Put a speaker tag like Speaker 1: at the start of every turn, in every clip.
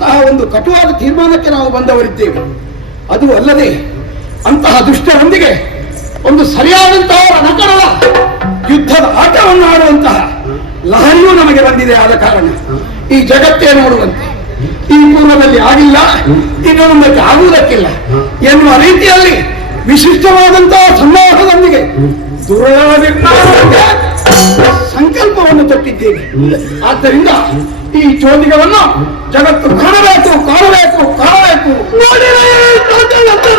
Speaker 1: ಎನ್ನುವಂತಹ ಒಂದು ಕಟುವಾದ ತೀರ್ಮಾನಕ್ಕೆ ನಾವು ಬಂದವರಿದ್ದೇವೆ. ಅದು ಅಲ್ಲದೆ ಅಂತಹ ದುಷ್ಟರೊಂದಿಗೆ ಒಂದು ಸರಿಯಾದಂತಹ ರಣಕಡಲ ಯುದ್ಧದ ಆಟವನ್ನು ಆಡುವಂತಹ ಲಹರಿಯೂ ನಮಗೆ ಬಂದಿದೆ ಆದ ಕಾರಣ. ಈ ಜಗತ್ತೇ ನೋಡುವಂತೆ. ಈ ಪೂರ್ವದಲ್ಲಿ ಆಗಿಲ್ಲ ಇನ್ನು ಮುಂದಕ್ಕೆ ಆಗುವುದಕ್ಕಿಲ್ಲ ಎನ್ನುವ ರೀತಿಯಲ್ಲಿ ವಿಶಿಷ್ಟವಾದಂತಹ ಸಂವಾದದೊಂದಿಗೆ ಸಂಕಲ್ಪವನ್ನು ತೊಟ್ಟಿದ್ದೇವೆ. ಆದ್ದರಿಂದ ಈ ಚೋದಿಗಳನ್ನು ಜಗತ್ತು ಕಾಣಬೇಕು ಕಾಣಬೇಕು ಕಾಣಬೇಕು ನೋಡಿರೇ ಚೋದಿಗಳನ್ನು.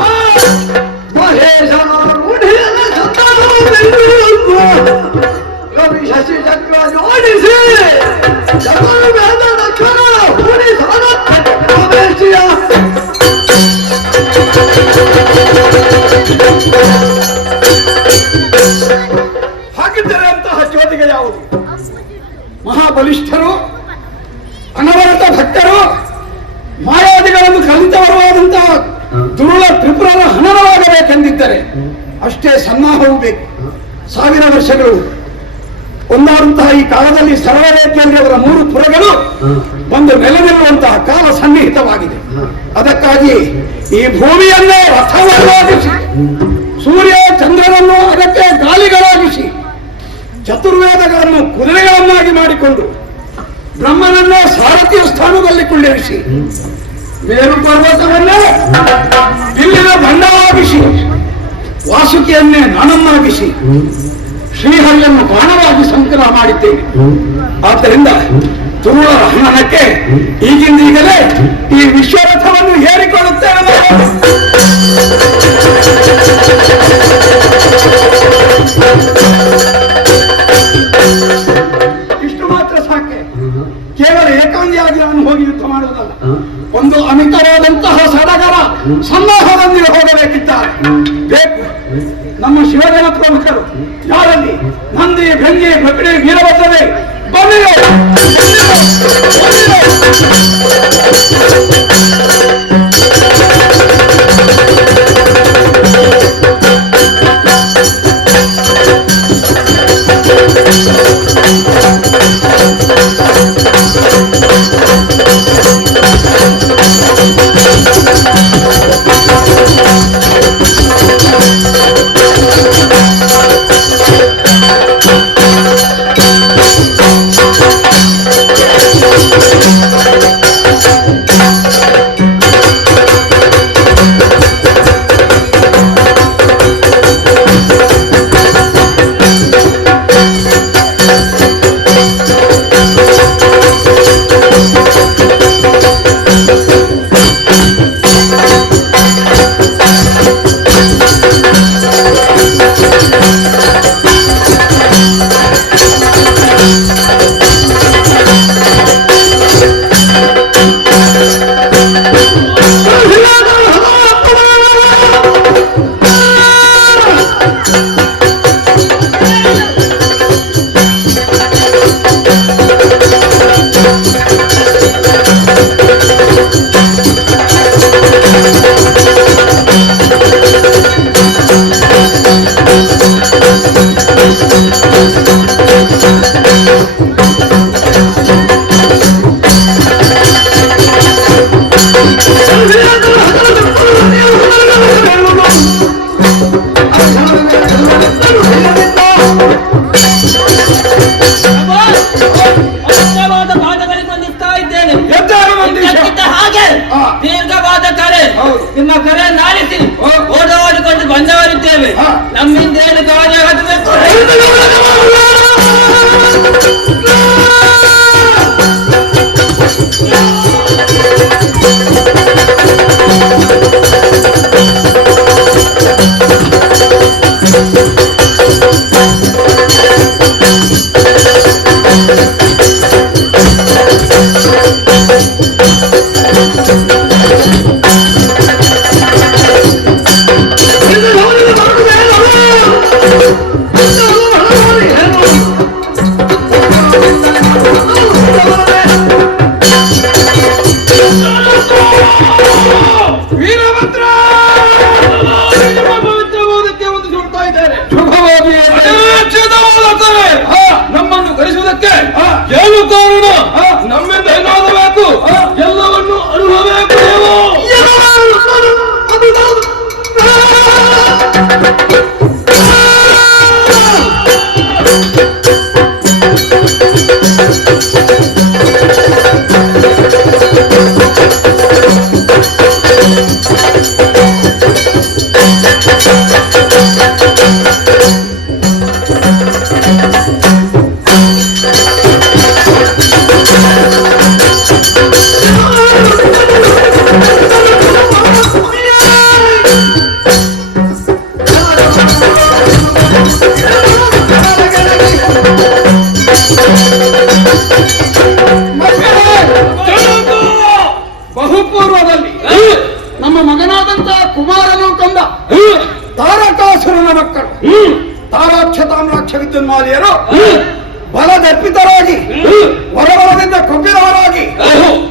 Speaker 1: ಆ, ಮಹೇಶ ರೂಢಿಯನ ಸತ್ತನು ಕವಿ ಶಶಿ ಚಕ್ರ ಜೋಡಿಸಿ ಚತುರ್ವೇದ ಮಹಾಬಲಿಷ್ಠರು ಅನವರತ ಭಕ್ತರು ಮಾಯಾದಿಗಳನ್ನು ಕಲಿತವರವಾದಂತಹ ದುರುಳ ತ್ರಿಪುರರ ಹನನವಾಗಬೇಕೆಂದಿದ್ದರೆ ಅಷ್ಟೇ ಸನ್ನಾಹವೂ ಬೇಕು. ಸಾವಿರ ವರ್ಷಗಳು ಒಂದಾದಂತಹ ಈ ಕಾಲದಲ್ಲಿ ಸರಳ ರೀತಿಯಲ್ಲಿ ಅವರ ಮೂರು ಪುರಗಳು ಬಂದು ನೆಲೆ ನಿಲ್ಲುವಂತಹ ಕಾಲ ಸನ್ನಿಹಿತವಾಗಿದೆ. ಅದಕ್ಕಾಗಿ ಈ ಭೂಮಿಯನ್ನೇ ರಥವನ್ನಾಗಿಸಿ ಸೂರ್ಯ ಚಂದ್ರನನ್ನು ಅದಕ್ಕೆ ಗಾಲಿಗಳಾಗಿಸಿ ಚತುರ್ವೇದಗಳನ್ನು ಕುದುರೆಗಳನ್ನಾಗಿ ಮಾಡಿಕೊಂಡು ಬ್ರಹ್ಮನನ್ನೇ ಸಾರಥಿಯ ಸ್ಥಾನದಲ್ಲಿ ಕುಳ್ಳಿರಿಸಿ. ಮೇರು ಪರ್ವತವನ್ನೇ ಇಲ್ಲಿನ ಬಣ್ಣವಾಗಿಸಿ ವಾಸುಕಿಯನ್ನೇ ನಾನನ್ನಾಗಿಸಿ, ಶ್ರೀಹರಿಯನ್ನು ಬಾಣವಾಗಿ ಸಂಕಲ ಮಾಡಿದ್ದೇವೆ ಆದ್ದರಿಂದ ತುರುಳ ಹನನಕ್ಕೆ ಈಗಿಂದೀಗಲೇ ಈ ವಿಶ್ವರಥವನ್ನು ಏರಿಕೊಳ್ಳುತ್ತೇವೆ ಸನ್ನಾಹದೊಂದಿಗೆ ಹೋಗಬೇಕಿದ್ದಾರೆ. ಬೇಕು. ನಮ್ಮ ಶಿವಜನ ಪ್ರಮುಖರು ಯಾರಲ್ಲಿ? ನಂದಿ ಬೆಂಗಿ ಬಕ್ರಿ ವೀರಭದ್ರವೇ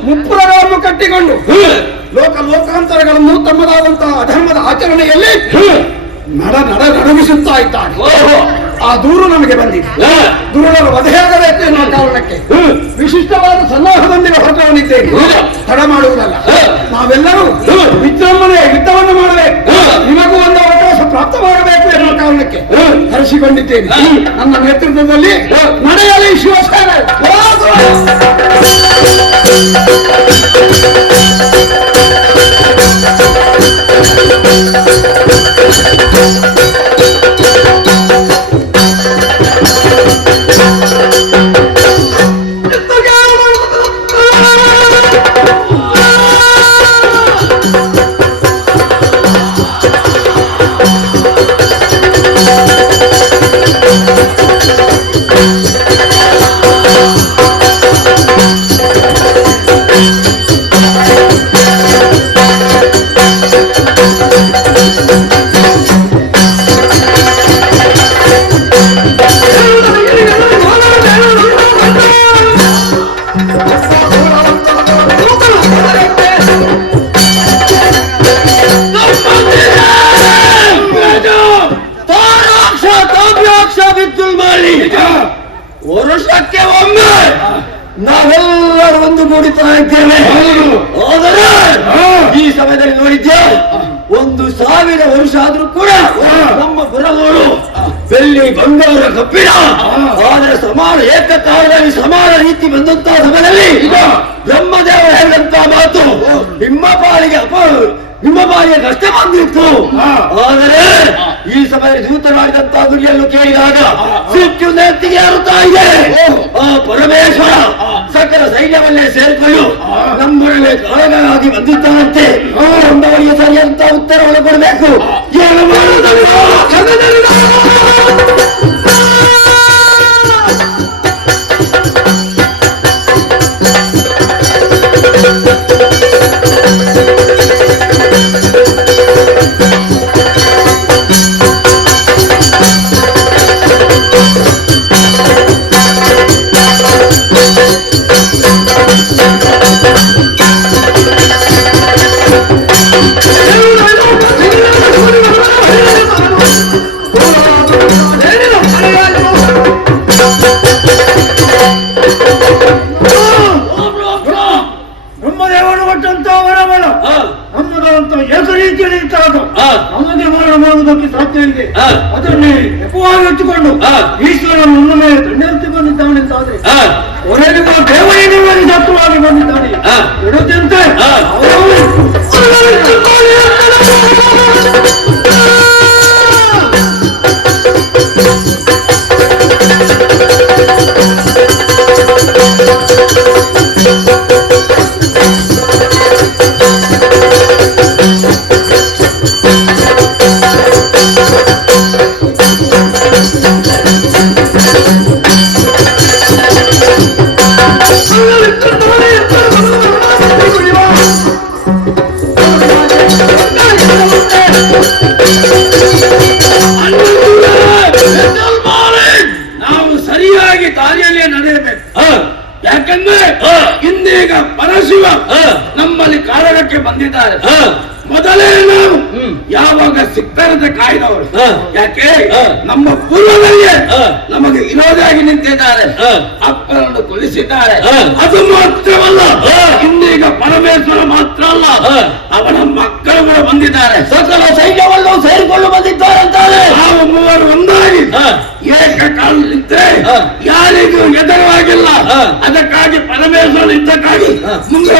Speaker 1: ಮುಪ್ಪುರಗಳನ್ನು ಕಟ್ಟಿಕೊಂಡು ಲೋಕ ಲೋಕಾಂತರಗಳನ್ನು ತಮ್ಮದಾದಂತಹ ಅಧರ್ಮದ ಆಚರಣೆಯಲ್ಲಿ ನಡ ನಡ ನಡಗಿಸುತ್ತಾ ಇದ್ದಾರೆ. ಆ ದೂರು ನಮಗೆ ಬಂದಿದೆ. ದುರುಳರು ವಧೆಯಾಗಬೇಕು ಎನ್ನುವ ಕಾರಣಕ್ಕೆ ವಿಶಿಷ್ಟವಾದ ಸನ್ನಾಹದೊಂದಿಗೆ ಹೊರಟವನಿದ್ದೇನೆ. ತಡ ಮಾಡುವುದಲ್ಲ. ನಾವೆಲ್ಲರೂ ವಿಜೃಂಭಣೆಯ ಯುದ್ಧವನ್ನು ಮಾಡಬೇಕು. ನಿಮಗೂ ಒಂದು ಪ್ರಾಪ್ತವಾಗಬೇಕು ಎನ್ನುವ ಕಾರಣಕ್ಕೆ ಹರಿಸಿಕೊಂಡಿದ್ದೇನೆ ನನ್ನ ನೇತೃತ್ವದಲ್ಲಿ ನಡೆಯಲಿ ಶಿವಸೇನೆ.
Speaker 2: ನಿಮ್ಮ ಬಾಯಿಯ ಕಷ್ಟ ಬಂದಿತ್ತು. ಆದರೆ ಈ ಸಮಯ ದೂತರಾಡಿದಂತಹ ದುರಿಯನ್ನು ಕೇಳಿದಾಗ ಸಿಟ್ಟು ನೆತ್ತಿಗೆ ಅರುತ್ತಾ ಇದೆ. ಆ ಪರಮೇಶ್ವರ ಸಕಲ ಸೈನ್ಯವನ್ನೇ ಸೇರಿಕೊಂಡು ನಮ್ಮೊಳಗೆ ಕಾಳಗವಾಗಿ ಬಂದಿದ್ದಾನಂತೆ. ನಮ್ಮವರಿಗೆ ಸರಿಯಂತ ಉತ್ತರವನ್ನು ಕೊಡಬೇಕು ಏನು ಮಾಡುವುದಲ್ಲ గుర్తుపెట్టుకోండు ఈశ్వరుడు ನಮ್ಮ ಪೂರ್ವದಲ್ಲಿ ನಮಗೆ ವಿರೋಧಿಯಾಗಿ ನಿಂತಿದ್ದಾರೆ. ಅಪ್ಪನನ್ನು ಕೊಲಿಸಿದ್ದಾರೆ ಅದು ಮಾತ್ರವಲ್ಲ ಇಂದೀಗ ಪರಮೇಶ್ವರ ಮಾತ್ರ ಅಲ್ಲ ಅವನ ಮಕ್ಕಳು ಕೂಡ ಬಂದಿದ್ದಾರೆ. ಸಕಲ ಸೈನ್ಯವನ್ನು ಸೇರಿಕೊಂಡು ಬಂದಿದ್ದಾರೆ ಅಂತಾರೆ ನಾವು ಮೂವರು ಒಂದಾಗಿ ಏಕಕಾಲದಲ್ಲಿದ್ದರೆ ಯಾರಿಗೂ ಎದುರವಾಗಿಲ್ಲ ಅದಕ್ಕಾಗಿ ಪರಮೇಶ್ವರ ಯುದ್ಧಕ್ಕಾಗಿ ಮುಂದೆ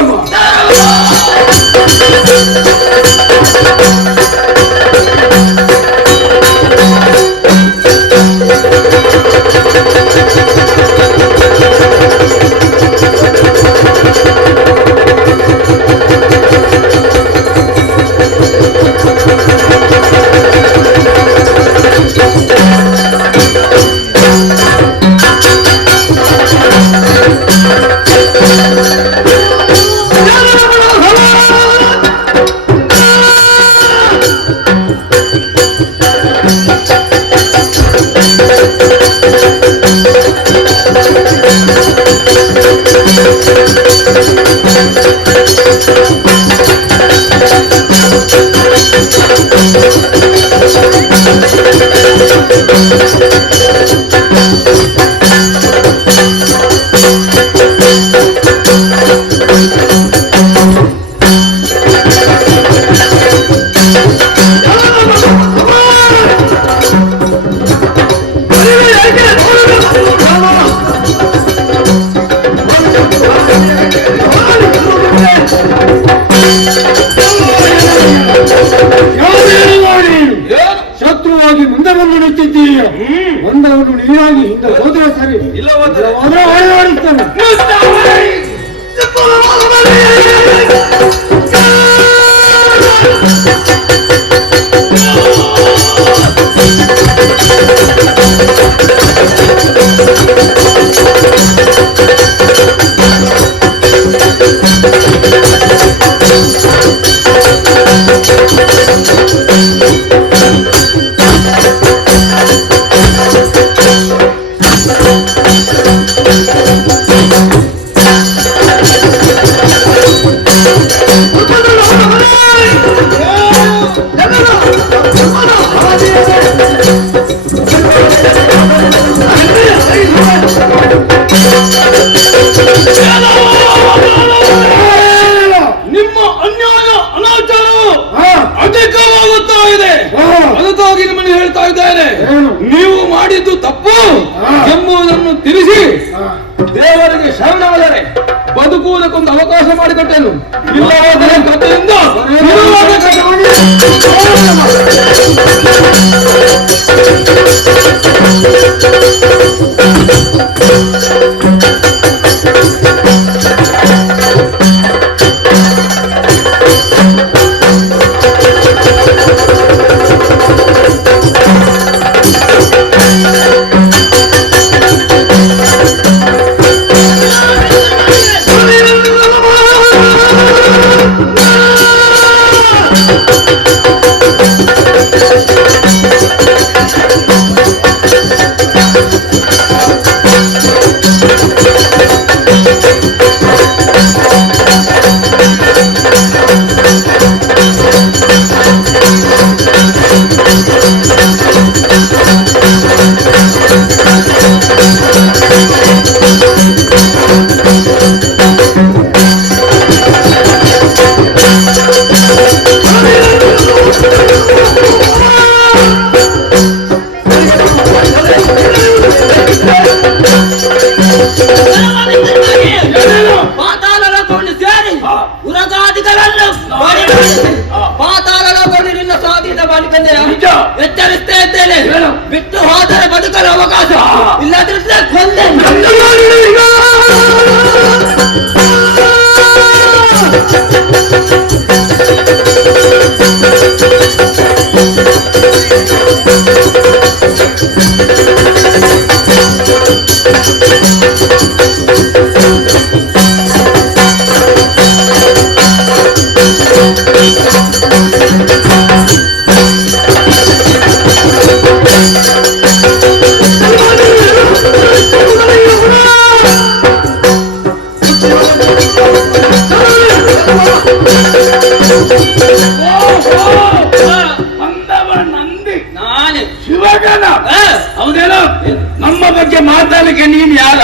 Speaker 1: ಬಗ್ಗೆ ಮಾತಾಡಲಿಕ್ಕೆ ನೀನ್ ಯಾರ?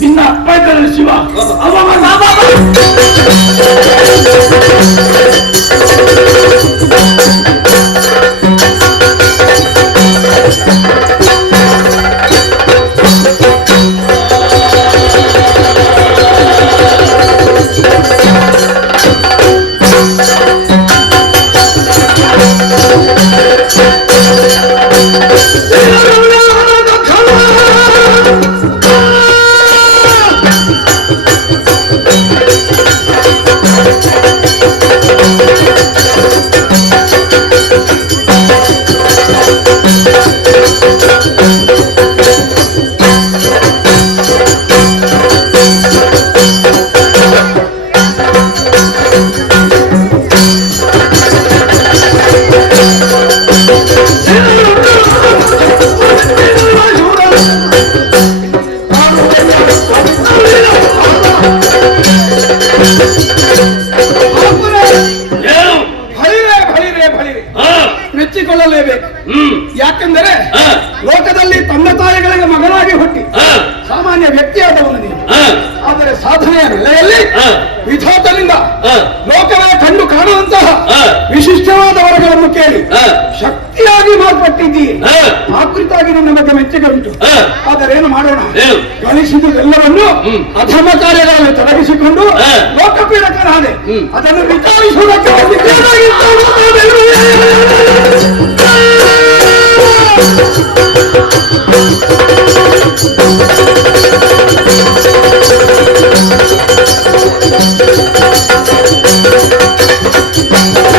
Speaker 1: ನಿನ್ನ ಅಪ್ಪ ಇದ್ದಾನೆ ಶಿವ. ಆ ಕುರಿತಾಗಿ ನನ್ನ ಮೆಚ್ಚುಗೆ ಉಂಟು. ಆದರೆ ಏನು ಮಾಡೋಣ? ಗಳಿಸಿದುದೆಲ್ಲವನ್ನು ಅಧಮ ಕಾರ್ಯಗಳಲ್ಲಿ ತೊಡಗಿಸಿಕೊಂಡು. ಲೋಕಪೀಡಕನಾದೆ. ಅದನ್ನು ವಿಚಾರಿಸುವುದಕ್ಕೆ Thank ಹ,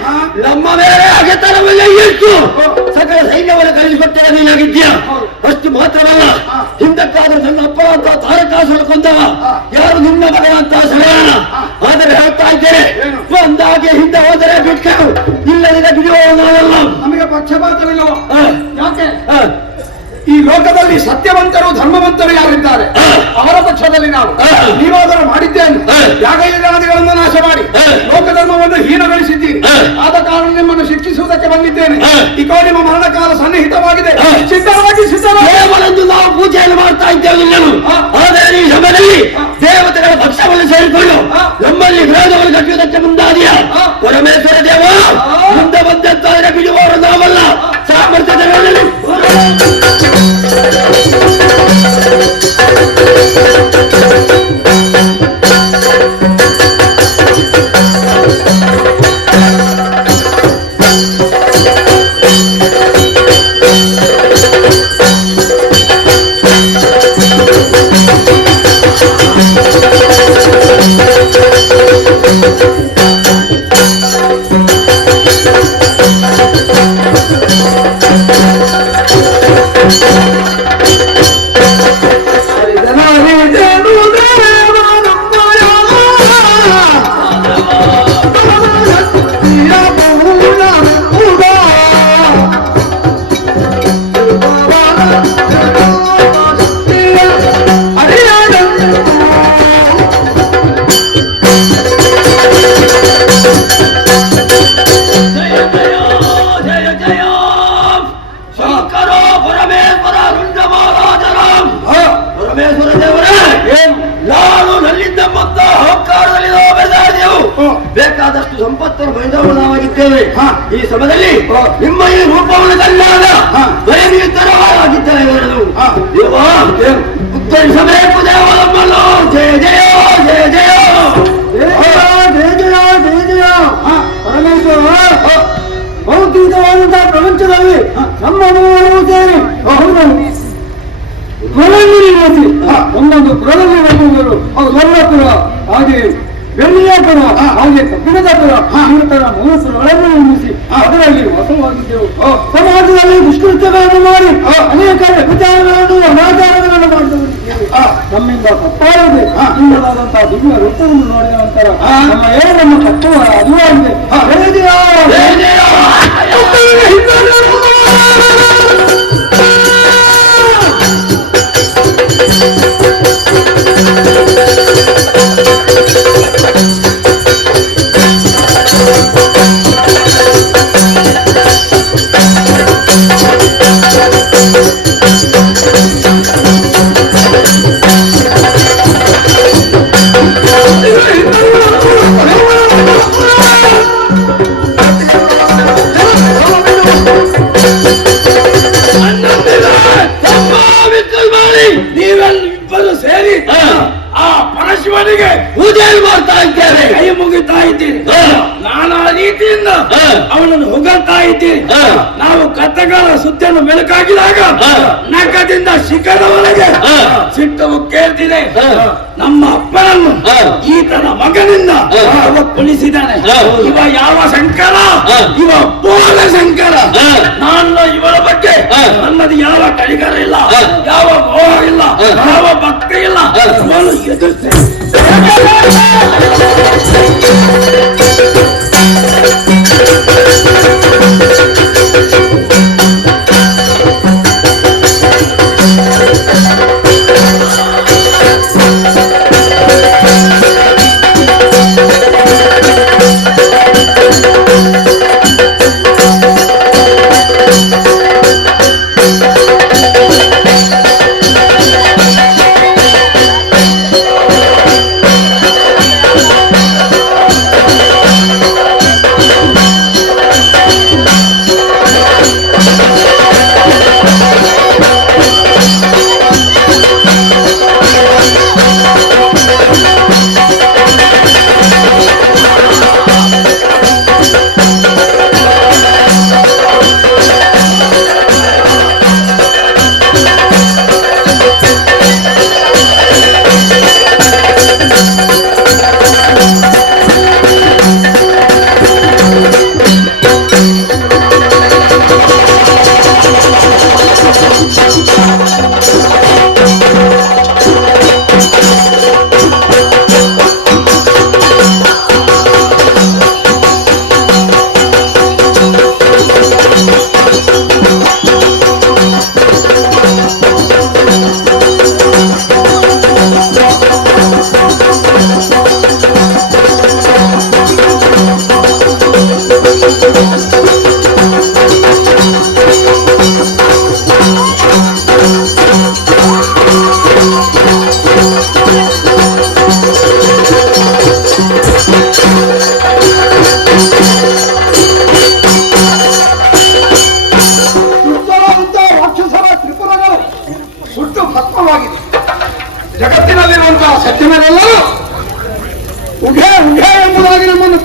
Speaker 1: ಹಾ.
Speaker 3: ನಮ್ಮ ಮೇಲೆ ಅಗತನವಲ್ಲೇ
Speaker 1: ಇತ್ತು.
Speaker 3: ಸಕಲ ಸೈನ್ಯವನ್ನು ಕಳಿಸಿಕೊಟ್ಟೆ ನೀನಾಗಿದ್ಯಾ
Speaker 1: ಹೌದು.
Speaker 3: ಅಷ್ಟು ಮಾತ್ರವಲ್ಲ ಹಿಂದಕ್ಕಾದ್ರೆ ನನ್ನ ಅಪ್ಪ ಅಂತ ತಾರಕಾಸುರ ಕೊಂದವ ಯಾರು ನಿನ್ನ ಮಗ ಅಂತ ಸೆಳೆಯೋಣ ಆದರೆ ಹೇಳ್ತಾ ಇದ್ದೇನೆ? ಒಂದಾಗೆ ಹಿಂದೆ ಹೋದರೆ ಬಿಟ್ಟು ಇಲ್ಲದಿದ್ದ ಬಿಡುವ ನಾವೆಲ್ಲ
Speaker 1: ನಮಗೆ
Speaker 3: ಪಕ್ಷಪಾತವಿಲ್ಲ.
Speaker 1: ಯಾಕೆ. ಈ ಲೋಕದಲ್ಲಿ ಸತ್ಯವಂತರು ಧರ್ಮವಂತರು ಯಾರಿದ್ದಾರೆ. ಅವರ ಪಕ್ಷದಲ್ಲಿ ನಾವು. ನೀವಾದರೂ ಮಾಡಿದ್ದೇನೆ
Speaker 3: ಹ.
Speaker 1: ಯಾಗಯಜ್ಞಾದಿಗಳನ್ನು ನಾಶ ಮಾಡಿ
Speaker 3: ಲೋಕ
Speaker 1: ಲೋಕಧರ್ಮವನ್ನು ಹೀನಗೊಳಿಸಿದ್ದೀರಿ. ಆದ ಕಾರಣ ನಿಮ್ಮನ್ನು ಶಿಕ್ಷಿಸುವುದಕ್ಕೆ ಬಂದಿದ್ದೇನೆ
Speaker 3: ಈ
Speaker 1: ಇಕೋ ನಿಮ್ಮ ಮರಣಕಾಲ ಸನ್ನಿಹಿತವಾಗಿದೆ. ಸಿದ್ಧವಾಗಿ ಸಿದ್ಧವಾಗಿ
Speaker 3: ನಾವು ಪೂಜೆಯನ್ನು ಮಾಡ್ತಾ ಇದ್ದೇವೆ. ಆದರೆ ಈ ಸಮಯದಲ್ಲಿ ದೇವತೆಗಳ ಪಕ್ಷವನ್ನು ಸೇರಿಕೊಂಡು. ನಮ್ಮಲ್ಲಿ ವಿರೋಧವನ್ನು ಕಟ್ಟುವುದಕ್ಕೆ ಮುಂದಾದಿಯ. ಪರಮೇಶ್ವರ
Speaker 4: ಹಾಗೆ ಕಬ್ಬಿಣದಾಪುರ ಈ ತರ ಮೂರು ಪುರಗಳನ್ನು ನಿರ್ಮಿಸಿ ಅದರಲ್ಲಿ ವಾಸವಾಗಿದ್ದೆವು ಸಮಾಜದಲ್ಲಿ ದುಷ್ಕೃತ್ಯಗಳನ್ನು ಮಾಡಿ ಅನೇಕ ವಿಚಾರಗಳನ್ನು ಅನಾಚಾರಗಳನ್ನು ಮಾಡಿದವರು ನಮ್ಮಿಂದ ತಪ್ಪಾಗಿದೆ. ನಿಮ್ಮದಾದಂತಹ ದಿವ್ಯ ರೂಪವನ್ನು ನೋಡಿದ ನಂತರ ನಮ್ಮ ಏನು ನಮ್ಮ ಕಟ್ಟುವ ಅದುವಾಗಿದೆ
Speaker 3: ಜಯ
Speaker 2: ನಾವು ಕಥಗಳ ಸುತ್ತನ್ನು ಬೆಳಕಾಗಿದಾಗ ನಗದಿಂದ ಶಿಖರವರೆಗೆ ಸಿಟ್ಟವು ಕೇಳ್ತಿದೆ. ನಮ್ಮ ಅಪ್ಪನನ್ನು ಈತನ ಮಗನಿಂದ
Speaker 3: ಕುಳಿಸಿದ್ದಾನೆ.
Speaker 2: ಇವ ಯಾವ
Speaker 3: ಶಂಕರ?
Speaker 2: ಇವ ಪೂರ್ಣ ಶಂಕರ.
Speaker 3: ನಾನು ಇವಳ ಬಗ್ಗೆ ನನ್ನದು
Speaker 1: ಯಾವ ಕಡಿಗರ ಇಲ್ಲ ಯಾವ ಮೋಹ ಇಲ್ಲ ಯಾವ ಭಕ್ತಿ ಇಲ್ಲ. ನಾನು ಎದುರಿಸ್ತೇನೆ.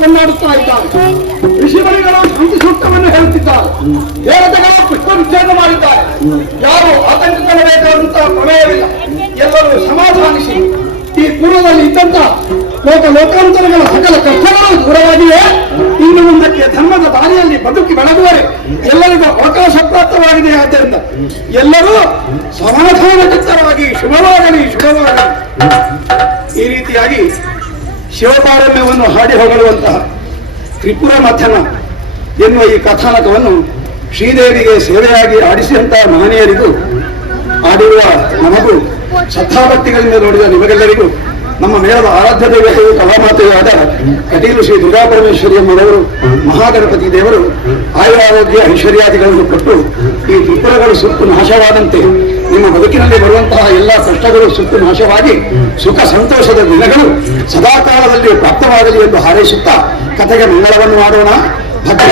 Speaker 1: ಕೊಂಡಾಡುತ್ತಾ ಇದ್ದಾರೆ ಋಷಿಮಣಿಗಳು ಅಂಕಿ ಸೂಕ್ತವನ್ನು ಹೇಳುತ್ತಿದ್ದಾರೆ. ದೇವತೆಗಳ ಪುಷ್ಪ ವಿಚ್ಛೇದ ಮಾಡಿದ್ದಾರೆ. ಯಾರು ಆತಂಕಗೊಳ್ಳಬೇಕಾದಂತಹ ಪ್ರಮೇಯವಿಲ್ಲ. ಎಲ್ಲರೂ ಸಮಾಧಾನಿಸಿ ಈ ಪೂರ್ವದಲ್ಲಿ ಇದ್ದಂತ ಲೋಕ ಲೋಕಾಂತರಗಳ ಸಕಲ ಕಷ್ಟಗಳು ದೂರವಾಗಿವೆ. ಇನ್ನು ಮುಂದಕ್ಕೆ ಧರ್ಮದ ದಾರಿಯಲ್ಲಿ ಬದುಕಿ ಬೆಳಗುವರೆ ಎಲ್ಲರಿಗೂ ಅವಕಾಶ ಪ್ರಾಪ್ತವಾಗಿದೆ. ಆದ್ದರಿಂದ ಎಲ್ಲರೂ ಸಮಾಧಾನ ಚಿತ್ತರಾಗಿ ಶುಭವಾಗಲಿ ಶುಭವಾಗಲಿ. ಈ ರೀತಿಯಾಗಿ ಶಿವಪಾರಮ್ಯವನ್ನು ಹಾಡಿ ಹೊಗಳುವಂತಹ ತ್ರಿಪುರ ಮಥನ ಎನ್ನುವ ಈ ಕಥಾನಕವನ್ನು ಶ್ರೀದೇವಿಗೆ ಸೇವೆಯಾಗಿ ಆಡಿಸಿದಂತಹ ಮಹನೀಯರಿಗೂ ಆಡಿರುವ ನಮಗೂ ಶ್ರದ್ಧಾಭಕ್ತಿಗಳಿಂದ ನೋಡಿದ ನಿಮಗೆಲ್ಲರಿಗೂ ನಮ್ಮ ಮೇಳದ ಆರಾಧ್ಯ ದೇವತೆಯು ಕಲಾಮಾತೆಯಾದ ಕಟೀಲು ಶ್ರೀ ದುರ್ಗಾಪರಮೇಶ್ವರಿ ಎಂಬುವವರು ಮಹಾಗಣಪತಿ ದೇವರು ಆಯುರಾರೋಗ್ಯ ಐಶ್ವರ್ಯಾದಿಗಳನ್ನು ಕೊಟ್ಟು ಈ ತ್ರಿಪುರಗಳು ಸುತ್ತು ನಾಶವಾದಂತೆ ನಿಮ್ಮ ಬದುಕಿನಲ್ಲಿ ಬರುವಂತಹ ಎಲ್ಲ ಕಷ್ಟಗಳು ಸುಟ್ಟು ನಾಶವಾಗಿ, ಸುಖ ಸಂತೋಷದ ದಿನಗಳು ಸದಾಕಾಲದಲ್ಲಿ ಪ್ರಾಪ್ತವಾಗಲಿ ಎಂದು ಹಾರೈಸುತ್ತಾ ಕಥೆಗೆ ಮಂಗಳವನ್ನು ಮಾಡೋಣ ಭಕ್ತಿ.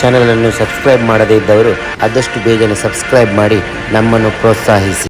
Speaker 5: ಚಾನಲನ್ನು ಸಬ್ಸ್ಕ್ರೈಬ್ ಮಾಡದೇ ಇದ್ದವರು ಆದಷ್ಟು ಬೇಗನೆ ಸಬ್ಸ್ಕ್ರೈಬ್ ಮಾಡಿ ನಮ್ಮನ್ನು ಪ್ರೋತ್ಸಾಹಿಸಿ.